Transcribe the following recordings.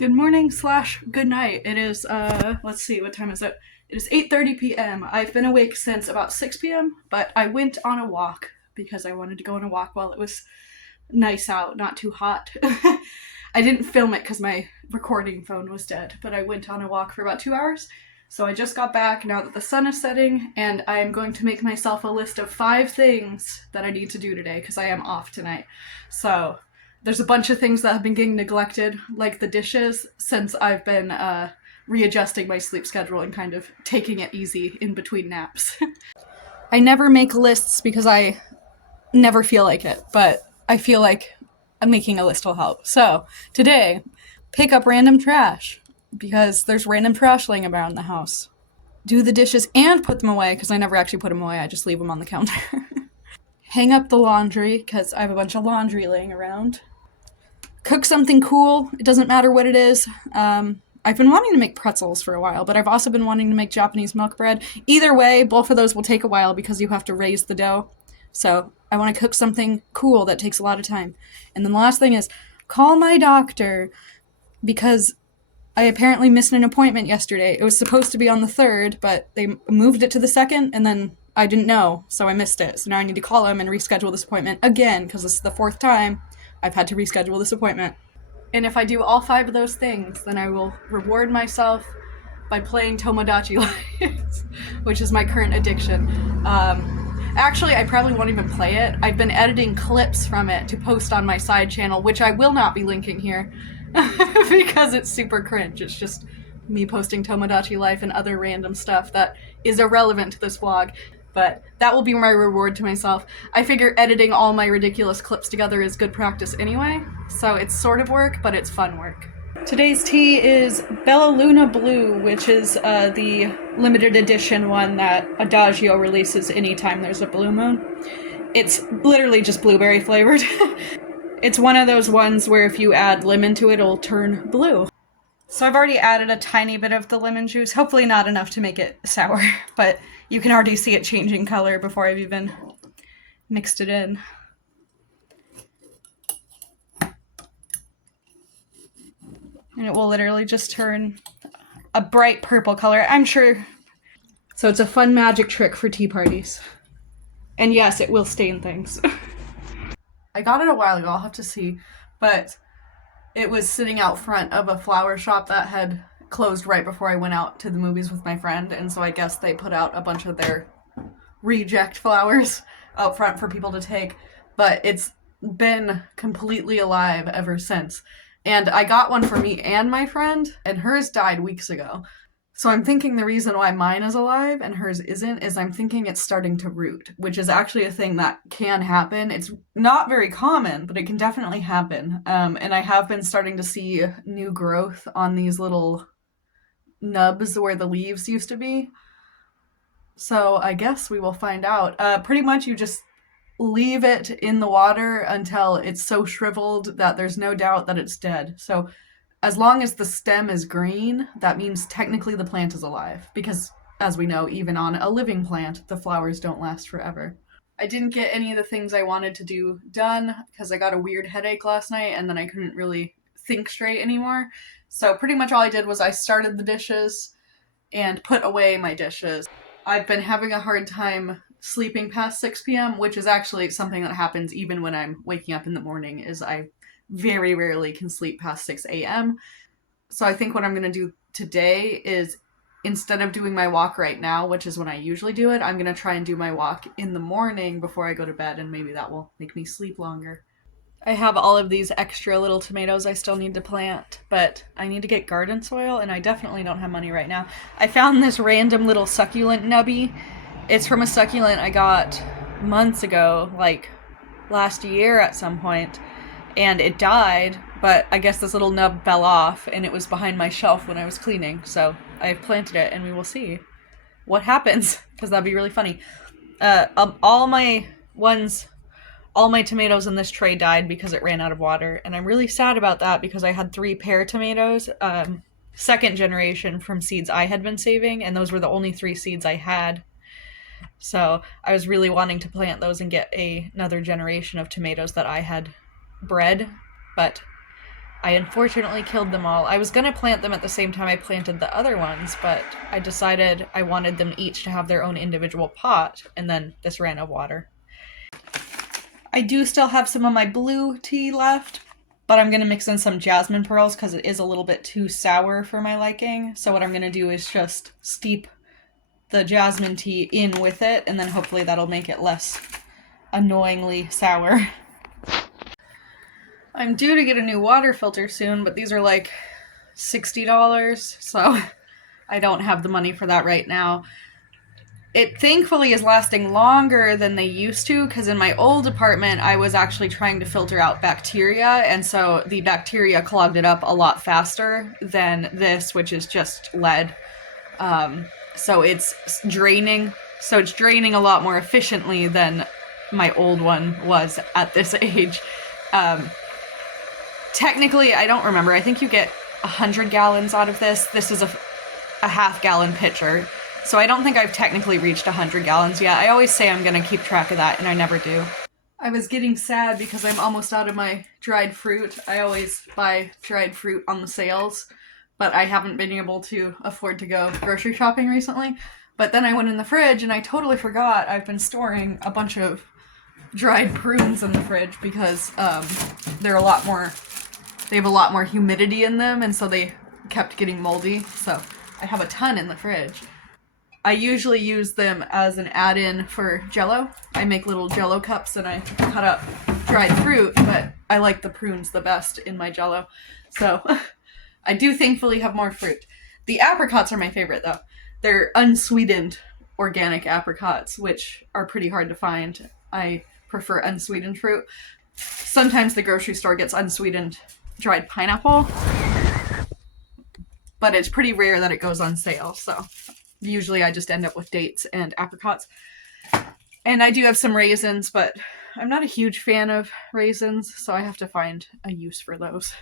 Good morning slash good night. It is, let's see, what time is it? It is 8:30 p.m. I've been awake since about 6 p.m., but I went on a walk because I wanted to go on a walk while it was nice out, not too hot. I didn't film it because my recording phone was dead, but I went on a walk for about 2 hours. So I just got back now that the sun is setting, and I am going to make myself a list of 5 things that I need to do today because I am off tonight. So there's a bunch of things that have been getting neglected, like the dishes, since I've been readjusting my sleep schedule and kind of taking it easy in between naps. I never make lists because I never feel like it, but I feel like making a list will help. So today, pick up random trash because there's random trash laying around the house. Do the dishes and put them away because I never actually put them away. I just leave them on the counter. Hang up the laundry because I have a bunch of laundry laying around. Cook something cool. It doesn't matter what it is. I've been wanting to make pretzels for a while, but I've also been wanting to make Japanese milk bread. Either way, both of those will take a while because you have to raise the dough. So I want to cook something cool that takes a lot of time. And then the last thing is call my doctor because I apparently missed an appointment yesterday. It was supposed to be on the 3rd, but they moved it to the 2nd, and then I didn't know, so I missed it. So now I need to call him and reschedule this appointment again because this is the 4th time I've had to reschedule this appointment. And if I do all 5 of those things, then I will reward myself by playing Tomodachi Life, which is my current addiction. Actually, I probably won't even play it. I've been editing clips from it to post on my side channel, which I will not be linking here because it's super cringe. It's just me posting Tomodachi Life and other random stuff that is irrelevant to this vlog. But that will be my reward to myself. I figure editing all my ridiculous clips together is good practice anyway, so it's sort of work, but it's fun work. Today's tea is Bella Luna Blue, which is the limited edition one that Adagio releases anytime there's a blue moon. It's literally just blueberry flavored. It's one of those ones where if you add lemon to it, it'll turn blue. So I've already added a tiny bit of the lemon juice, hopefully not enough to make it sour, but you can already see it changing color before I've even mixed it in. And it will literally just turn a bright purple color, I'm sure. So it's a fun magic trick for tea parties. And yes, it will stain things. I got it a while ago, I'll have to see, but it was sitting out front of a flower shop that had closed right before I went out to the movies with my friend, and so I guess they put out a bunch of their reject flowers out front for people to take, but it's been completely alive ever since. And I got one for me and my friend, and hers died weeks ago. So I'm thinking the reason why mine is alive and hers isn't is I'm thinking it's starting to root, which is actually a thing that can happen. It's not very common, but it can definitely happen. And I have been starting to see new growth on these little nubs where the leaves used to be. So I guess we will find out. Pretty much you just leave it in the water until it's so shriveled that there's no doubt that it's dead. So as long as the stem is green, that means technically the plant is alive. Because, as we know, even on a living plant, the flowers don't last forever. I didn't get any of the things I wanted to do done because I got a weird headache last night and then I couldn't really think straight anymore. So pretty much all I did was I started the dishes and put away my dishes. I've been having a hard time sleeping past 6 p.m., which is actually something that happens even when I'm waking up in the morning, is I very rarely can sleep past 6 a.m. So I think what I'm going to do today is, instead of doing my walk right now, which is when I usually do it, I'm going to try and do my walk in the morning before I go to bed, and maybe that will make me sleep longer. I have all of these extra little tomatoes I still need to plant, but I need to get garden soil, and I definitely don't have money right now. I found this random little succulent nubby. It's from a succulent I got months ago, like last year at some point. And it died, but I guess this little nub fell off, and it was behind my shelf when I was cleaning, so I've planted it, and we will see what happens, because that'd be really funny. All my tomatoes in this tray died because it ran out of water, and I'm really sad about that because I had 3 pear tomatoes, second generation from seeds I had been saving, and those were the only 3 seeds I had. So I was really wanting to plant those and get another generation of tomatoes that I had bred, but I unfortunately killed them all. I was gonna plant them at the same time I planted the other ones, but I decided I wanted them each to have their own individual pot, and then this ran out of water. I do still have some of my blue tea left, but I'm gonna mix in some jasmine pearls because it is a little bit too sour for my liking. So what I'm gonna do is just steep the jasmine tea in with it, and then hopefully that'll make it less annoyingly sour. I'm due to get a new water filter soon, but these are like $60, so I don't have the money for that right now. It thankfully is lasting longer than they used to, because in my old apartment I was actually trying to filter out bacteria, and so the bacteria clogged it up a lot faster than this, which is just lead. So it's draining. So it's draining a lot more efficiently than my old one was at this age. Technically, I don't remember. I think you get 100 gallons out of this. This is a half-gallon pitcher. So I don't think I've technically reached 100 gallons yet. I always say I'm going to keep track of that, and I never do. I was getting sad because I'm almost out of my dried fruit. I always buy dried fruit on the sales, but I haven't been able to afford to go grocery shopping recently. But then I went in the fridge, and I totally forgot I've been storing a bunch of dried prunes in the fridge because they're a lot more... They have a lot more humidity in them, and so they kept getting moldy. So I have a ton in the fridge. I usually use them as an add-in for Jell-O. I make little Jell-O cups and I cut up dried fruit, but I like the prunes the best in my Jell-O. So I do thankfully have more fruit. The apricots are my favorite though. They're unsweetened organic apricots, which are pretty hard to find. I prefer unsweetened fruit. Sometimes the grocery store gets unsweetened dried pineapple, but it's pretty rare that it goes on sale, so usually I just end up with dates and apricots. And I do have some raisins, but I'm not a huge fan of raisins, so I have to find a use for those.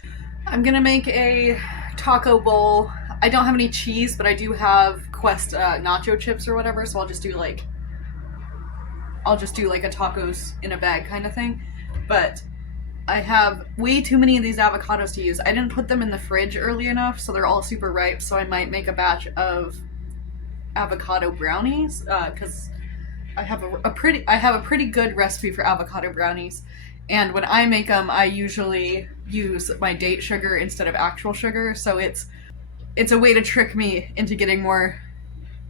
I'm gonna make a taco bowl. I don't have any cheese, but I do have Quest nacho chips or whatever, so I'll just do like a tacos in a bag kind of thing. But I have way too many of these avocados to use. I didn't put them in the fridge early enough, so they're all super ripe, so I might make a batch of avocado brownies, because I have a pretty good recipe for avocado brownies, and when I make them, I usually use my date sugar instead of actual sugar, so it's a way to trick me into getting more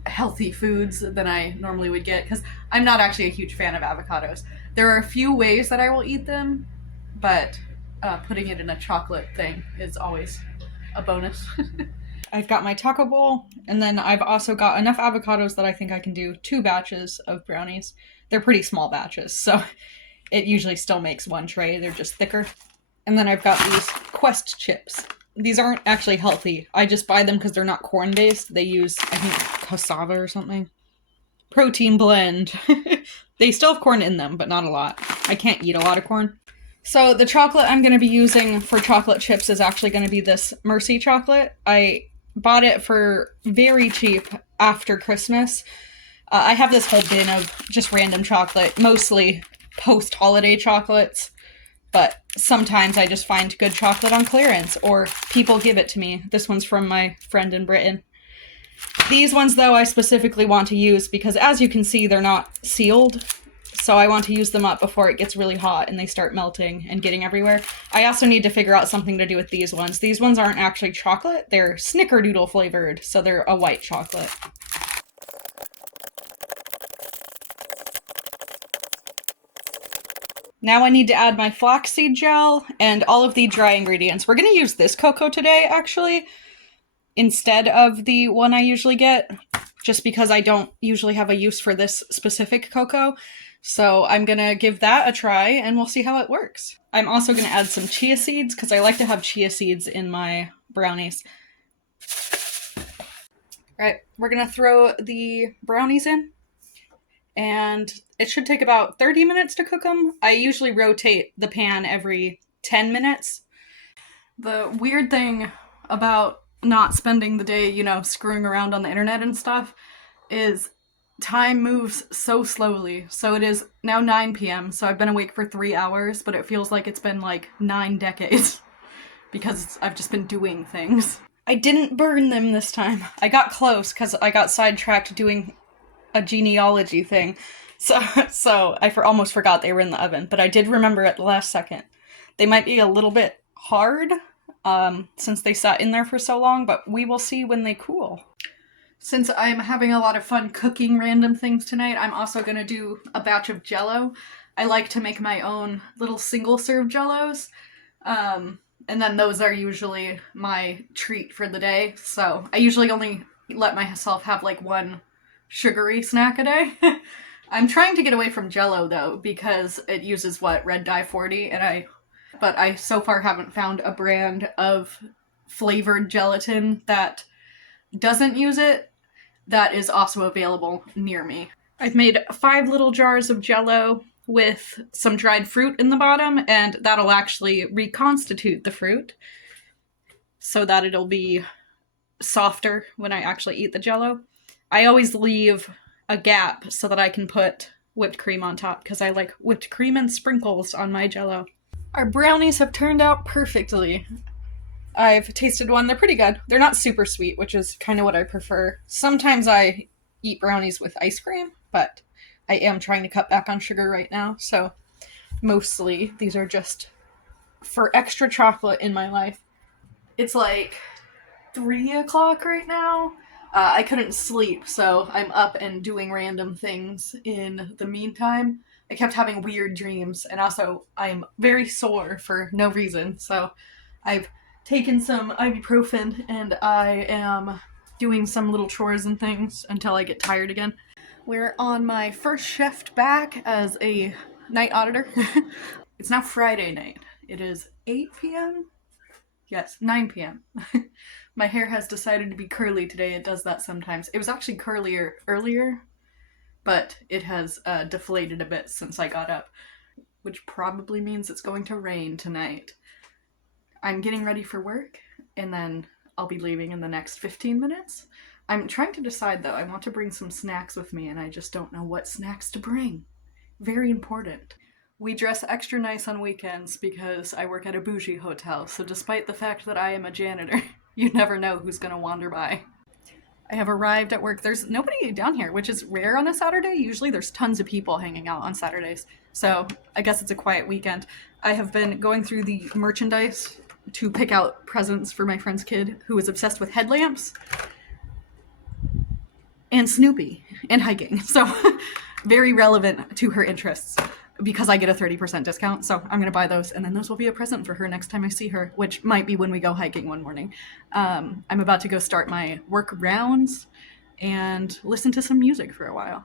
healthy foods than I normally would get, because I'm not actually a huge fan of avocados. There are a few ways that I will eat them, but putting it in a chocolate thing is always a bonus. I've got my taco bowl, and then I've also got enough avocados that I think I can do 2 batches of brownies. They're pretty small batches, so it usually still makes one tray. They're just thicker. And then I've got these Quest chips. These aren't actually healthy. I just buy them because they're not corn-based. They use, I think, cassava or something. Protein blend. They still have corn in them, but not a lot. I can't eat a lot of corn. So the chocolate I'm going to be using for chocolate chips is actually going to be this Mercy chocolate. I bought it for very cheap after Christmas. I have this whole bin of just random chocolate, mostly post-holiday chocolates, but sometimes I just find good chocolate on clearance, or people give it to me. This one's from my friend in Britain. These ones, though, I specifically want to use because, as you can see, they're not sealed. So I want to use them up before it gets really hot and they start melting and getting everywhere. I also need to figure out something to do with these ones. These ones aren't actually chocolate. They're snickerdoodle flavored, so they're a white chocolate. Now I need to add my flaxseed gel and all of the dry ingredients. We're going to use this cocoa today, actually, instead of the one I usually get, just because I don't usually have a use for this specific cocoa. So I'm going to give that a try and we'll see how it works. I'm also going to add some chia seeds because I like to have chia seeds in my brownies. Alright, we're going to throw the brownies in and it should take about 30 minutes to cook them. I usually rotate the pan every 10 minutes. The weird thing about not spending the day, screwing around on the internet and stuff is time moves so slowly. So it is now 9 p.m. So I've been awake for 3 hours, but it feels like it's been like 9 decades. because I've just been doing things. I didn't burn them this time. I got close because I got sidetracked doing a genealogy thing. So I almost forgot they were in the oven, but I did remember at the last second. They might be a little bit hard since they sat in there for so long, but we will see when they cool. Since I'm having a lot of fun cooking random things tonight, I'm also going to do a batch of Jell-O. I like to make my own little single-serve Jell-Os, and then those are usually my treat for the day. So I usually only let myself have like one sugary snack a day. I'm trying to get away from Jell-O though, because it uses red dye 40, but I so far haven't found a brand of flavored gelatin that doesn't use it that is also available near me. I've made 5 little jars of Jell-O with some dried fruit in the bottom, and that'll actually reconstitute the fruit so that it'll be softer when I actually eat the Jell-O. I always leave a gap so that I can put whipped cream on top, because I like whipped cream and sprinkles on my Jell-O. Our brownies have turned out perfectly. I've tasted one. They're pretty good. They're not super sweet, which is kind of what I prefer. Sometimes I eat brownies with ice cream, but I am trying to cut back on sugar right now, so mostly these are just for extra chocolate in my life. It's like 3 o'clock right now. I couldn't sleep, so I'm up and doing random things in the meantime. I kept having weird dreams, and also I'm very sore for no reason, so I've taken some ibuprofen and I am doing some little chores and things until I get tired again. We're on my first shift back as a night auditor. It's now Friday night. It is 8 p.m.? Yes, 9 p.m. My hair has decided to be curly today. It does that sometimes. It was actually curlier earlier, but it has deflated a bit since I got up, which probably means it's going to rain tonight. I'm getting ready for work, and then I'll be leaving in the next 15 minutes. I'm trying to decide, though. I want to bring some snacks with me, and I just don't know what snacks to bring. Very important. We dress extra nice on weekends because I work at a bougie hotel, so despite the fact that I am a janitor, you never know who's going to wander by. I have arrived at work. There's nobody down here, which is rare on a Saturday. Usually there's tons of people hanging out on Saturdays, so I guess it's a quiet weekend. I have been going through the merchandise to pick out presents for my friend's kid, who is obsessed with headlamps and Snoopy and hiking, so very relevant to her interests. Because I get a 30% discount, so I'm gonna buy those, and then those will be a present for her next time I see her, which might be when we go hiking one morning. I'm about to go start my work rounds and listen to some music for a while.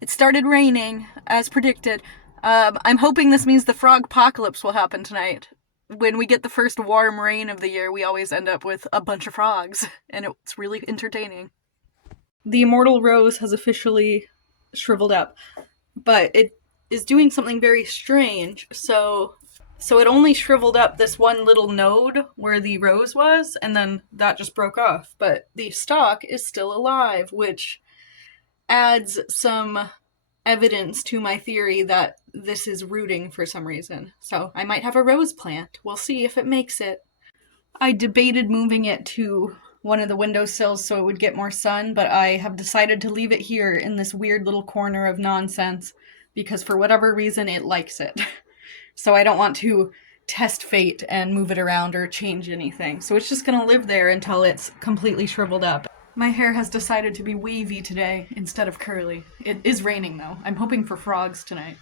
It started raining, as predicted. I'm hoping this means the frog apocalypse will happen tonight. When we get the first warm rain of the year, we always end up with a bunch of frogs, and it's really entertaining. The immortal rose has officially shriveled up, but it is doing something very strange. So it only shriveled up this one little node where the rose was, and then that just broke off. But the stalk is still alive, which adds some evidence to my theory that this is rooting for some reason. So I might have a rose plant. We'll see if it makes it. I debated moving it to one of the windowsills so it would get more sun, but I have decided to leave it here in this weird little corner of nonsense because for whatever reason it likes it. So I don't want to test fate and move it around or change anything. So it's just gonna live there until it's completely shriveled up. My hair has decided to be wavy today instead of curly. It is raining though. I'm hoping for frogs tonight.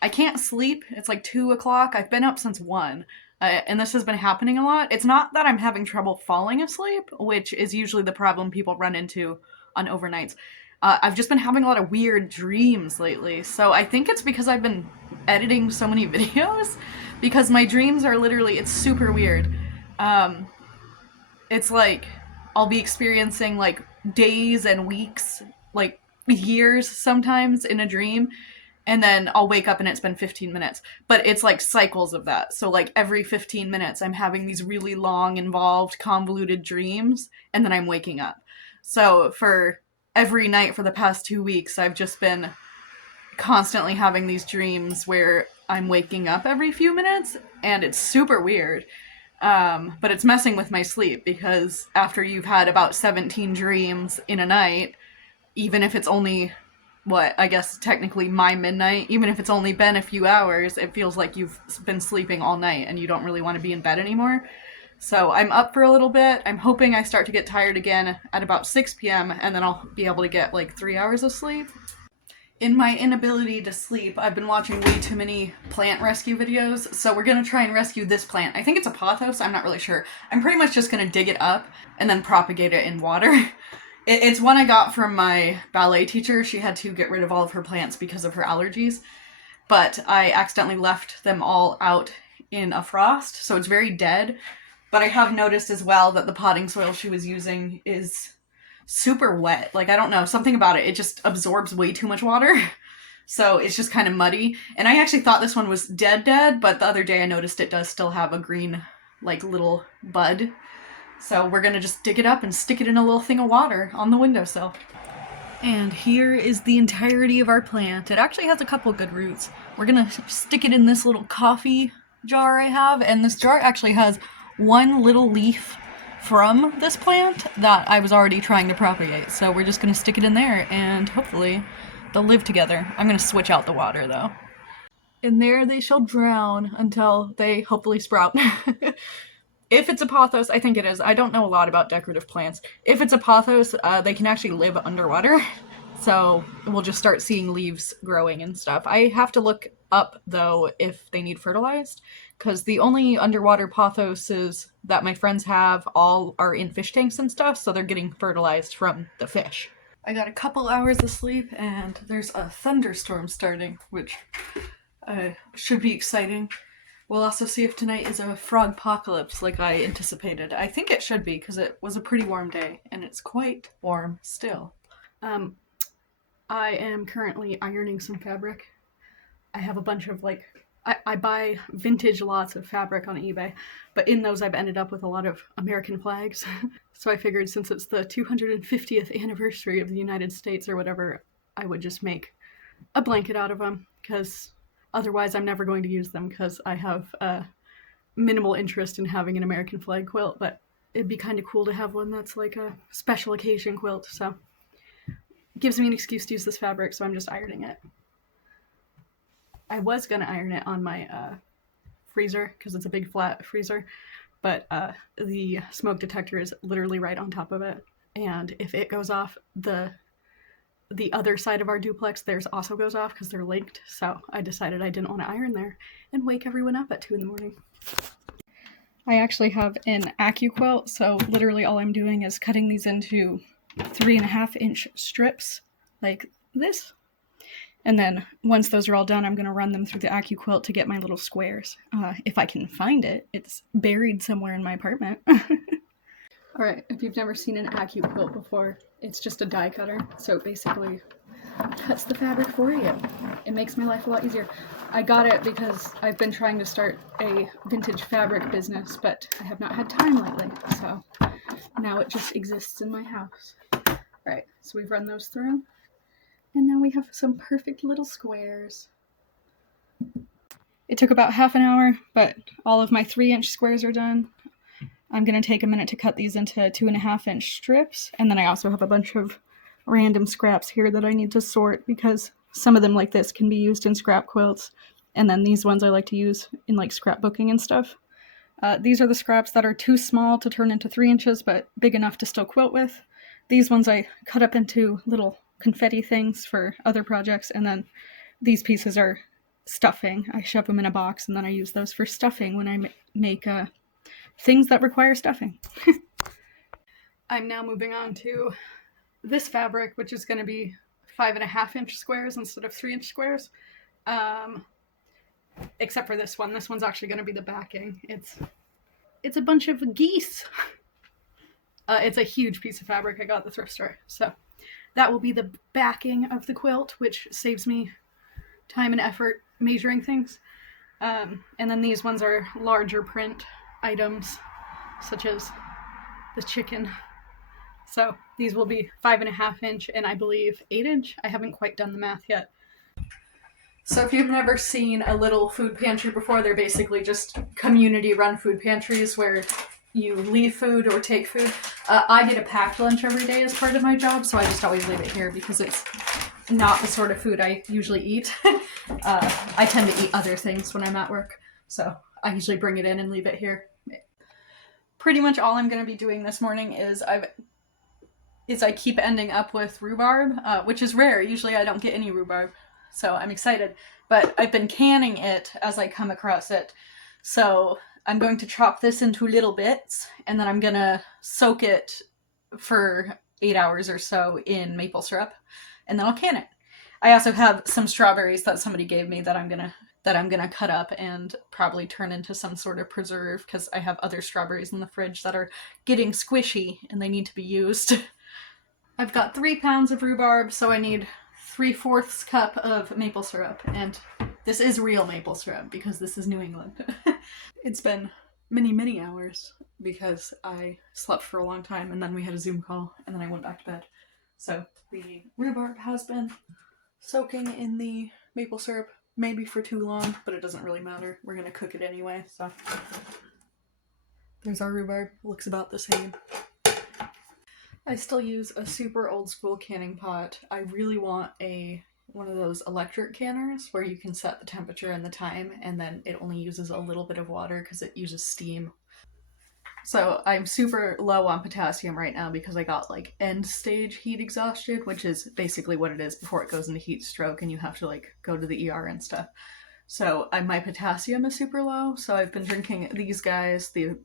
I can't sleep. It's like 2 o'clock. I've been up since 1. And this has been happening a lot. It's not that I'm having trouble falling asleep, which is usually the problem people run into on overnights. I've just been having a lot of weird dreams lately. So I think it's because I've been editing so many videos, because my dreams are literally, it's super weird. It's like I'll be experiencing like days and weeks, like years sometimes in a dream, and then I'll wake up and it's been 15 minutes. But it's like cycles of that. So like every 15 minutes I'm having these really long, involved, convoluted dreams, and then I'm waking up. So for every night for the past 2 weeks, I've just been constantly having these dreams where I'm waking up every few minutes, and it's super weird. But it's messing with my sleep because after you've had about 17 dreams in a night, even if it's only what I guess technically my midnight, even if it's only been a few hours, it feels like you've been sleeping all night and you don't really want to be in bed anymore. So I'm up for a little bit. I'm hoping I start to get tired again at about 6 p.m. and then I'll be able to get like 3 hours of sleep. In my inability to sleep, I've been watching way too many plant rescue videos, so we're gonna try and rescue this plant. I think it's a pothos, I'm not really sure. I'm pretty much just gonna dig it up and then propagate it in water. It's one I got from my ballet teacher. She had to get rid of all of her plants because of her allergies, but I accidentally left them all out in a frost, so it's very dead. But I have noticed as well that the potting soil she was using is super wet. Like, I don't know, something about it. It just absorbs way too much water. So it's just kind of muddy. And I actually thought this one was dead, but the other day I noticed it does still have a green, like, little bud. So we're gonna just dig it up and stick it in a little thing of water on the windowsill. And here is the entirety of our plant. It actually has a couple good roots. We're gonna stick it in this little coffee jar I have, and this jar actually has one little leaf from this plant that I was already trying to propagate. So we're just gonna stick it in there and hopefully they'll live together. I'm gonna switch out the water though. And there they shall drown until they hopefully sprout. If it's a pothos, I think it is. I don't know a lot about decorative plants. If it's a pothos, they can actually live underwater. So we'll just start seeing leaves growing and stuff. I have to look up, though, if they need fertilized, because the only underwater pothoses that my friends have all are in fish tanks and stuff, so they're getting fertilized from the fish. I got a couple hours of sleep, and there's a thunderstorm starting, which should be exciting. We'll also see if tonight is a frog-pocalypse like I anticipated. I think it should be, because it was a pretty warm day, and it's quite warm still. I am currently ironing some fabric. I have a bunch of, like, I buy vintage lots of fabric on eBay, but in those I've ended up with a lot of American flags. So I figured since it's the 250th anniversary of the United States or whatever, I would just make a blanket out of them, because otherwise I'm never going to use them, because I have minimal interest in having an American flag quilt, but it'd be kind of cool to have one that's like a special occasion quilt, so it gives me an excuse to use this fabric, so I'm just ironing it. I was going to iron it on my freezer, because it's a big flat freezer, but the smoke detector is literally right on top of it, and if it goes off, the other side of our duplex, theirs also goes off because they're linked, so I decided I didn't want to iron there and wake everyone up at 2 in the morning. I actually have an AccuQuilt, so literally all I'm doing is cutting these into 3.5-inch strips like this. And then once those are all done, I'm going to run them through the AccuQuilt to get my little squares. If I can find it. It's buried somewhere in my apartment. Alright, if you've never seen an AccuQuilt before, it's just a die cutter, so it basically cuts the fabric for you. It makes my life a lot easier. I got it because I've been trying to start a vintage fabric business, but I have not had time lately, so now it just exists in my house. Alright, so we've run those through, and now we have some perfect little squares. It took about half an hour, but all of my 3-inch squares are done. I'm going to take a minute to cut these into 2.5-inch strips, and then I also have a bunch of random scraps here that I need to sort, because some of them like this can be used in scrap quilts, and then these ones I like to use in like scrapbooking and stuff. These are the scraps that are too small to turn into 3 inches, but big enough to still quilt with. These ones I cut up into little confetti things for other projects, and then these pieces are stuffing. I shove them in a box, and then I use those for stuffing when I make things that require stuffing. I'm now moving on to this fabric, which is going to be 5.5-inch squares instead of 3-inch squares. Except for this one. This one's actually going to be the backing. It's a bunch of geese. It's a huge piece of fabric I got at the thrift store. So that will be the backing of the quilt, which saves me time and effort measuring things. And then these ones are larger print items, such as the chicken. So these will be 5.5-inch and I believe 8-inch. I haven't quite done the math yet. So if you've never seen a little food pantry before, they're basically just community-run food pantries where you leave food or take food. I get a packed lunch every day as part of my job, so I just always leave it here because it's not the sort of food I usually eat. I tend to eat other things when I'm at work, so I usually bring it in and leave it here. Pretty much all I'm going to be doing this morning is I keep ending up with rhubarb, which is rare. Usually I don't get any rhubarb, so I'm excited. But I've been canning it as I come across it. So I'm going to chop this into little bits, and then I'm going to soak it for 8 hours or so in maple syrup, and then I'll can it. I also have some strawberries that somebody gave me that I'm gonna cut up and probably turn into some sort of preserve because I have other strawberries in the fridge that are getting squishy and they need to be used. I've got 3 pounds of rhubarb, so I need 3/4 cup of maple syrup, and this is real maple syrup because this is New England. It's been many hours because I slept for a long time and then we had a Zoom call and then I went back to bed. So the rhubarb has been soaking in the maple syrup, maybe for too long, but it doesn't really matter. We're gonna cook it anyway, so. There's our rhubarb. Looks about the same. I still use a super old school canning pot. I really want one of those electric canners where you can set the temperature and the time, and then it only uses a little bit of water because it uses steam. So I'm super low on potassium right now because I got like end stage heat exhaustion, which is basically what it is before it goes into heat stroke and you have to like go to the ER and stuff. So my potassium is super low, so I've been drinking these guys. They're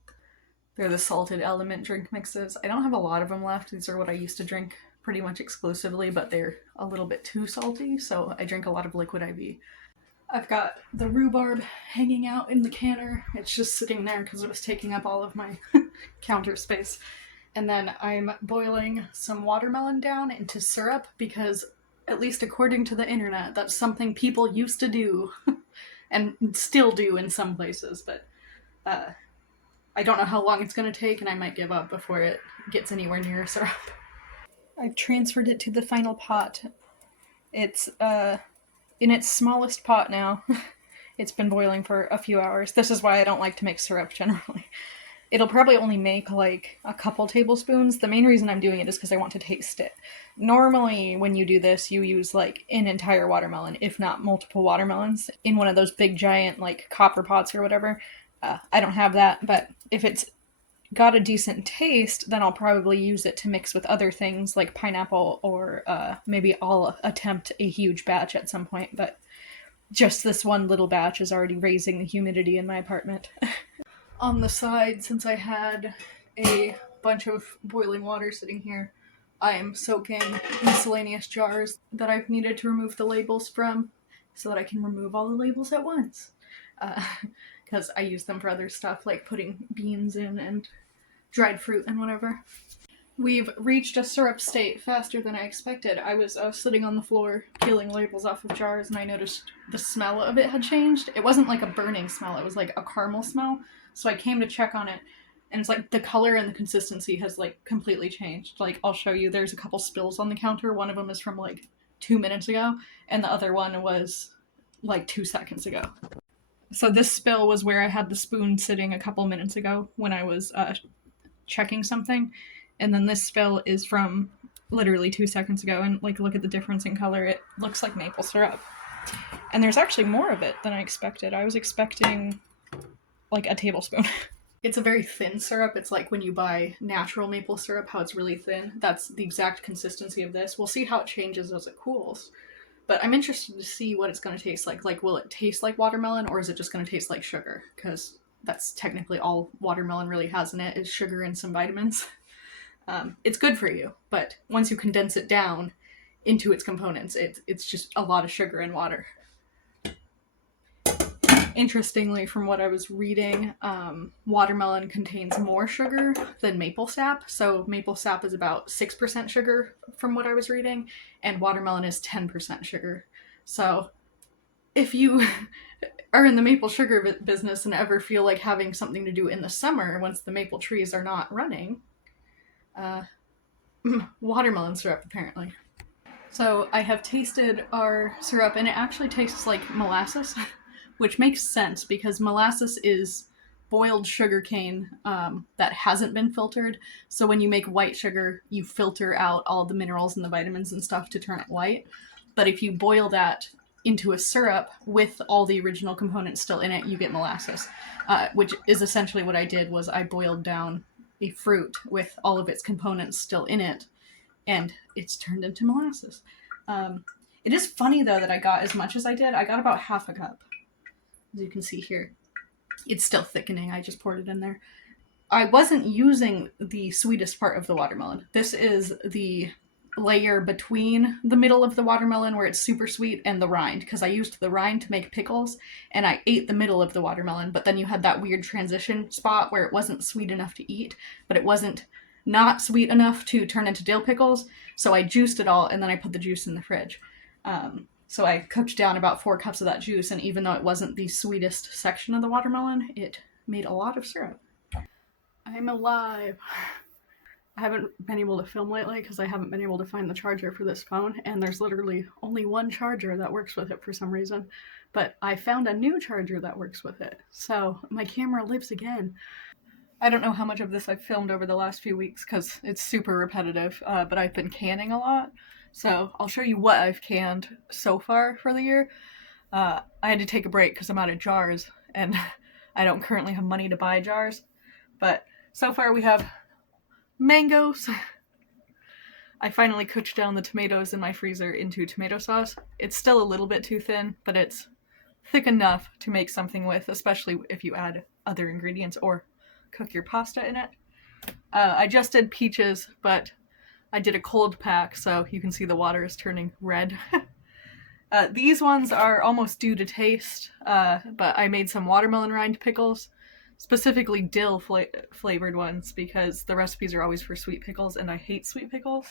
the salted element drink mixes. I don't have a lot of them left. These are what I used to drink pretty much exclusively, but they're a little bit too salty, so I drink a lot of liquid IV. I've got the rhubarb hanging out in the canner. It's just sitting there because it was taking up all of my counter space. And then I'm boiling some watermelon down into syrup because, at least according to the internet, that's something people used to do and still do in some places, but I don't know how long it's going to take and I might give up before it gets anywhere near syrup. I've transferred it to the final pot. It's in its smallest pot now. It's been boiling for a few hours. This is why I don't like to make syrup generally. It'll probably only make like a couple tablespoons. The main reason I'm doing it is because I want to taste it. Normally, when you do this, you use like an entire watermelon, if not multiple watermelons, in one of those big giant like copper pots or whatever. I don't have that, but if it's got a decent taste, then I'll probably use it to mix with other things like pineapple, or maybe I'll attempt a huge batch at some point, but just this one little batch is already raising the humidity in my apartment. On the side, since I had a bunch of boiling water sitting here, I am soaking miscellaneous jars that I've needed to remove the labels from so that I can remove all the labels at once. Because I use them for other stuff like putting beans in and dried fruit and whatever. We've reached a syrup state faster than I expected. I was sitting on the floor peeling labels off of jars and I noticed the smell of it had changed. It wasn't like a burning smell, it was like a caramel smell. So I came to check on it and it's like the color and the consistency has like completely changed. Like I'll show you, there's a couple spills on the counter. One of them is from like 2 minutes ago and the other one was like 2 seconds ago. So this spill was where I had the spoon sitting a couple minutes ago when I was checking something. And then this spill is from literally 2 seconds ago. And like, look at the difference in color. It looks like maple syrup. And there's actually more of it than I expected. I was expecting like a tablespoon. It's a very thin syrup. It's like when you buy natural maple syrup, how it's really thin. That's the exact consistency of this. We'll see how it changes as it cools. But I'm interested to see what it's going to taste like. Like, will it taste like watermelon or is it just going to taste like sugar? Because that's technically all watermelon really has in it is sugar and some vitamins. It's good for you, but once you condense it down into its components, it's just a lot of sugar and water. Interestingly, from what I was reading, watermelon contains more sugar than maple sap. So maple sap is about 6% sugar from what I was reading, and watermelon is 10% sugar. So if you are in the maple sugar business and ever feel like having something to do in the summer once the maple trees are not running, watermelon syrup apparently. So I have tasted our syrup, and it actually tastes like molasses, which makes sense because molasses is boiled sugar cane that hasn't been filtered. So when you make white sugar, you filter out all the minerals and the vitamins and stuff to turn it white. But if you boil that into a syrup with all the original components still in it, you get molasses, which is essentially what I did. Was I boiled down a fruit with all of its components still in it, and it's turned into molasses. Um, it is funny though that I got as much as I did. I got about half a cup, as you can see here. It's still thickening. I just poured it in there. I wasn't using the sweetest part of the watermelon. This is the layer between the middle of the watermelon where it's super sweet and the rind, because I used the rind to make pickles and I ate the middle of the watermelon, but then you had that weird transition spot where it wasn't sweet enough to eat, but it wasn't not sweet enough to turn into dill pickles, so I juiced it all and then I put the juice in the fridge. So I cooked down about 4 cups of that juice, and even though it wasn't the sweetest section of the watermelon, it made a lot of syrup. I'm alive. I haven't been able to film lately because I haven't been able to find the charger for this phone, and there's literally only one charger that works with it for some reason. But I found a new charger that works with it, so my camera lives again. I don't know how much of this I've filmed over the last few weeks because it's super repetitive, but I've been canning a lot. So I'll show you what I've canned so far for the year. I had to take a break because I'm out of jars, and I don't currently have money to buy jars. But so far we have mangoes. I finally cooked down the tomatoes in my freezer into tomato sauce. It's still a little bit too thin, but it's thick enough to make something with, especially if you add other ingredients or cook your pasta in it. I just did peaches, but I did a cold pack, so you can see the water is turning red. These ones are almost due to taste, but I made some watermelon rind pickles, specifically dill flavored ones, because the recipes are always for sweet pickles, and I hate sweet pickles.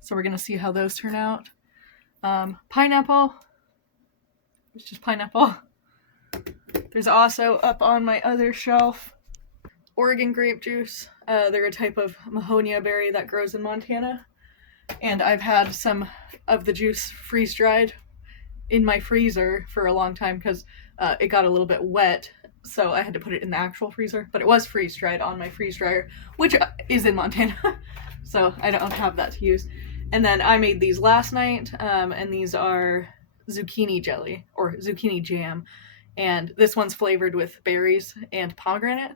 So we're going to see how those turn out. Pineapple. It's just pineapple. There's also, up on my other shelf, Oregon grape juice. They're a type of Mahonia berry that grows in Montana. And I've had some of the juice freeze-dried in my freezer for a long time because it got a little bit wet, so I had to put it in the actual freezer. But it was freeze-dried on my freeze dryer, which is in Montana, so I don't have that to use. And then I made these last night, and these are zucchini jelly, or zucchini jam. And this one's flavored with berries and pomegranate.